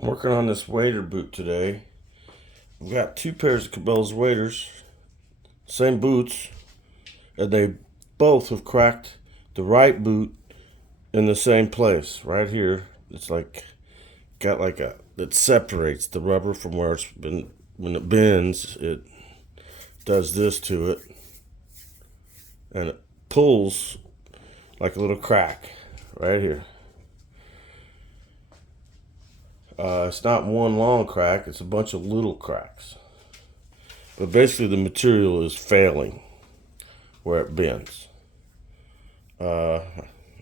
I'm working on this wader boot today. I've got two pairs of Cabela's waders, same boots, and they both have cracked the right boot in the same place, right here. It's like got like a that separates the rubber from where it's been. When it bends, it does this to it, and it pulls like a little crack right here. It's not one long crack, it's a bunch of little cracks. But basically the material is failing where it bends. I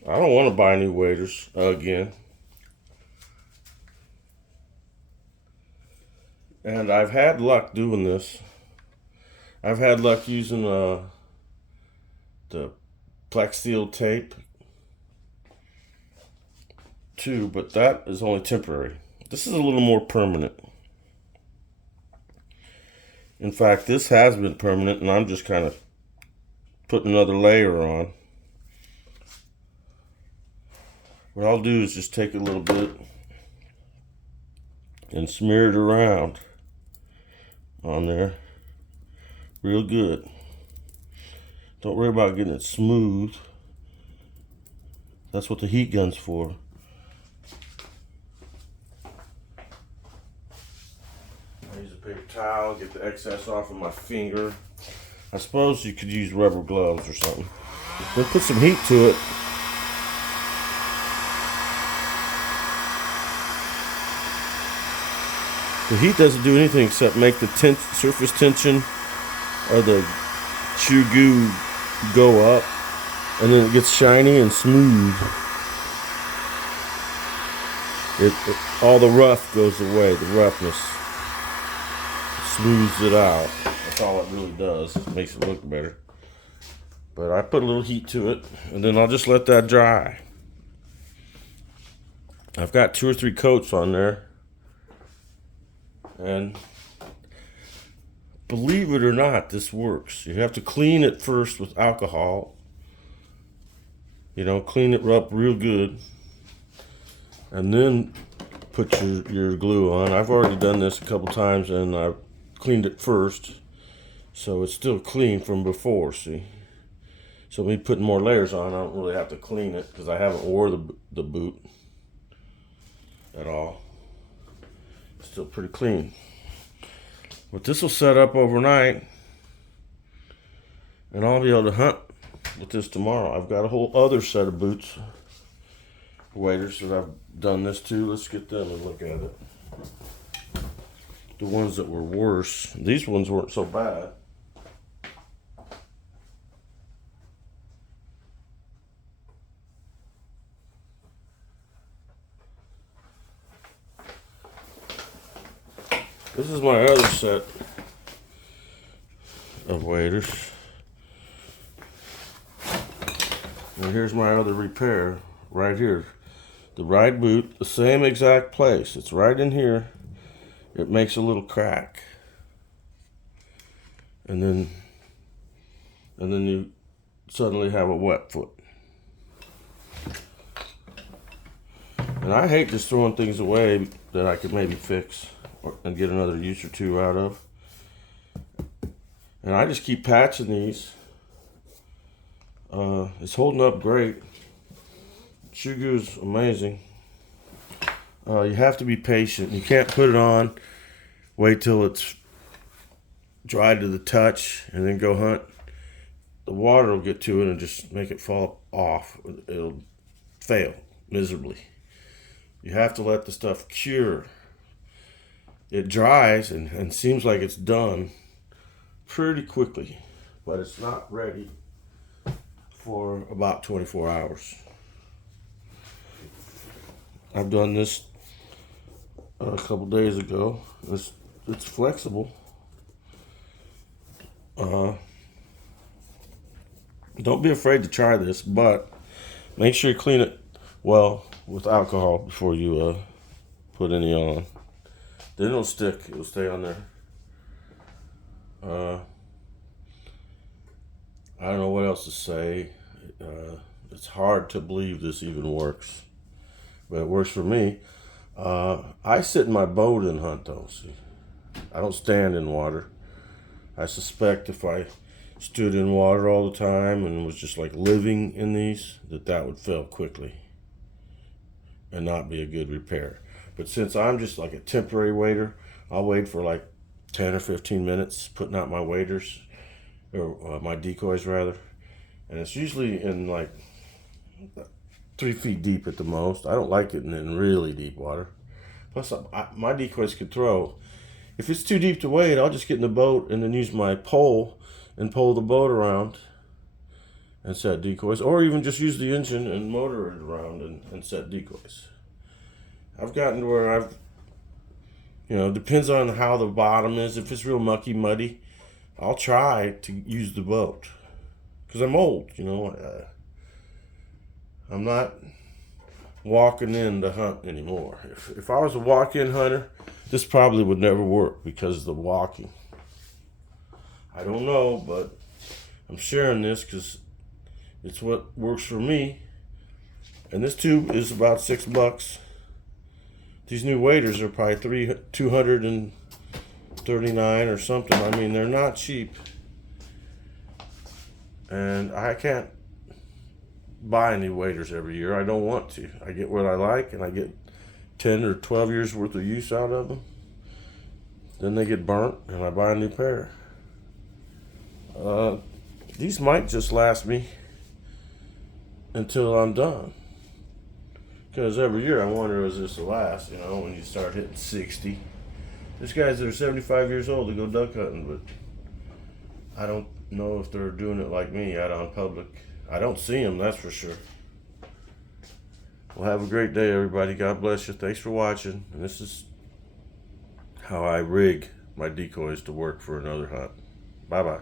don't want to buy new waders again. And I've had luck doing this. I've had luck using the Plexsteel tape too, but that is only temporary. This is a little more permanent. In fact, this has been permanent, and I'm just kind of putting another layer on. What I'll do is just take a little bit and smear it around on there real good. Don't worry about getting it smooth. That's what the heat gun's for. I use a paper towel, get the excess off of my finger. I suppose you could use rubber gloves or something. Then put some heat to it. The heat doesn't do anything except make the surface tension or the shoe goo go up, and then it gets shiny and smooth. All the rough goes away, the roughness smooths it out. That's all it really does. It makes it look better. But I put a little heat to it, and then I'll just let that dry. I've got 2 or 3 coats on there. And believe it or not, this works. You have to clean it first with alcohol. Clean it up real good. And then put your glue on. I've already done this a couple times, and I've cleaned it first. So it's still clean from before, see? So me putting more layers on, I don't really have to clean it because I haven't wore the boot at all. Still pretty clean. But this will set up overnight, and I'll be able to hunt with this tomorrow. I've got a whole other set of boots, waders that I've done this to. Let's get them and look at it. The ones that were worse. These ones weren't so bad. This is my other set of waders. And here's my other repair right here. The right boot, the same exact place. It's right in here. It makes a little crack. And then you suddenly have a wet foot. And I hate just throwing things away that I could maybe fix and get another use or two out of. And I just keep patching these. It's holding up great. Shoe goo is amazing. You have to be patient. You can't put it on, wait till it's dry to the touch, and then go hunt. The water will get to it and just make it fall off. It'll fail miserably. You have to let the stuff cure. It dries and seems like it's done pretty quickly, but it's not ready for about 24 hours. I've done this a couple days ago. It's flexible. Don't be afraid to try this, but make sure you clean it well with alcohol before you put any on. Then it'll stick. It'll stay on there. I don't know what else to say. It's hard to believe this even works, but it works for me. I sit in my boat and hunt though. See, I don't stand in water. I suspect if I stood in water all the time and was just like living in these, that would fail quickly and not be a good repair. But since I'm just like a temporary waiter, I'll wait for like 10 or 15 minutes putting out my waders, or my decoys rather. And it's usually in like 3 feet deep at the most. I don't like it in really deep water. Plus, my decoys could throw. If it's too deep to wade, I'll just get in the boat and then use my pole and pull the boat around and set decoys, or even just use the engine and motor it around and set decoys. I've gotten to where depends on how the bottom is. If it's real mucky, muddy, I'll try to use the boat because I'm old, I'm not walking in to hunt anymore. If I was a walk-in hunter, this probably would never work because of the walking. I don't know, but I'm sharing this because it's what works for me. And this tube is about $6. These new waders are probably $239 or something. I mean, they're not cheap. And I can't buy new waders every year. I don't want to. I get what I like, and I get 10 or 12 years worth of use out of them. Then they get burnt, and I buy a new pair. These might just last me until I'm done. Because every year I wonder, is this will last? When you start hitting 60. There's guys that are 75 years old that go duck hunting, but I don't know if they're doing it like me out on public. I don't see them, that's for sure. Well, have a great day, everybody. God bless you. Thanks for watching. And this is how I rig my decoys to work for another hunt. Bye-bye.